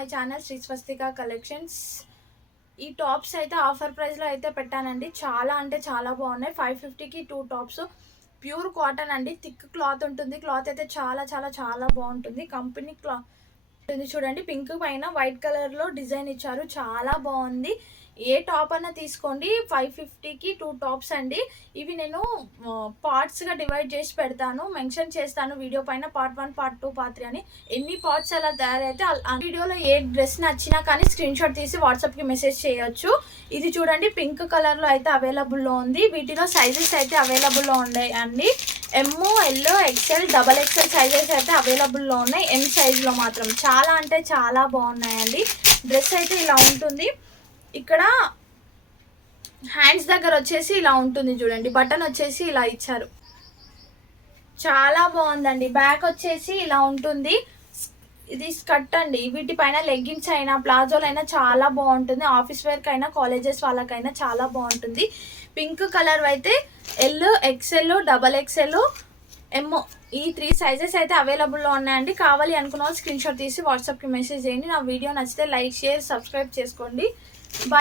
My channel Sri Swastika collections. ఈ tops అయితే offer ప్రైస్లో అయితే పెట్టానండి. చాలా అంటే చాలా బాగున్నాయి. 550కి 2 టాప్స్. ప్యూర్ కాటన్ అండి, థిక్ క్లాత్ ఉంటుంది. క్లాత్ అయితే చాలా చాలా చాలా బాగుంటుంది. కంపెనీ క్లాత్ ఉంటుంది చూడండి. పింక్ పైన వైట్ కలర్లో డిజైన్ ఇచ్చారు, చాలా బాగుంది. ఏ టాప్ అన్నా తీసుకోండి. 550కి 2 టాప్స్ అండి. ఇవి నేను పార్ట్స్గా డివైడ్ చేసి పెడతాను, మెన్షన్ చేస్తాను వీడియో పైన. పార్ట్ 1, పార్ట్ 2, పార్ట్ 3 అని. ఎన్ని పార్ట్స్ అలా తయారైతే ఆ వీడియోలో ఏ డ్రెస్ నచ్చినా కానీ స్క్రీన్ షాట్ తీసి వాట్సాప్కి మెసేజ్ చేయొచ్చు. ఇది చూడండి, పింక్ కలర్లో అయితే అవైలబుల్లో ఉంది. వీటిలో సైజెస్ అయితే అవైలబుల్లో ఉన్నాయి అండి. ఎమ్, ఎల్, ఎక్సెల్, XXL సైజెస్ అయితే అవైలబుల్లో ఉన్నాయి. ఎం సైజులో మాత్రం చాలా అంటే చాలా బాగున్నాయండి. డ్రెస్ అయితే ఇలా ఉంటుంది. ఇక్కడ హ్యాండ్స్ దగ్గర వచ్చేసి ఇలా ఉంటుంది చూడండి. బటన్ వచ్చేసి ఇలా ఇచ్చారు, చాలా బాగుందండి. బ్యాక్ వచ్చేసి ఇలా ఉంటుంది. ఇది స్కర్ట్ అండి. వీటిపైన లెగ్గిన్స్ అయినా ప్లాజోలు అయినా చాలా బాగుంటుంది. ఆఫీస్ వేర్కి అయినా కాలేజెస్ వాళ్ళకైనా చాలా బాగుంటుంది. పింక్ కలర్ అయితే ఎల్, ఎక్సెల్, XXL, ఎమ్, ఈ 3 సైజెస్ అయితే అవైలబుల్లో ఉన్నాయండి. కావాలి అనుకున్న వాళ్ళు స్క్రీన్ షాట్ తీసి వాట్సాప్కి మెసేజ్ చేయండి. నా వీడియో నచ్చితే లైక్, షేర్, సబ్స్క్రైబ్ చేసుకోండి. బాయ్.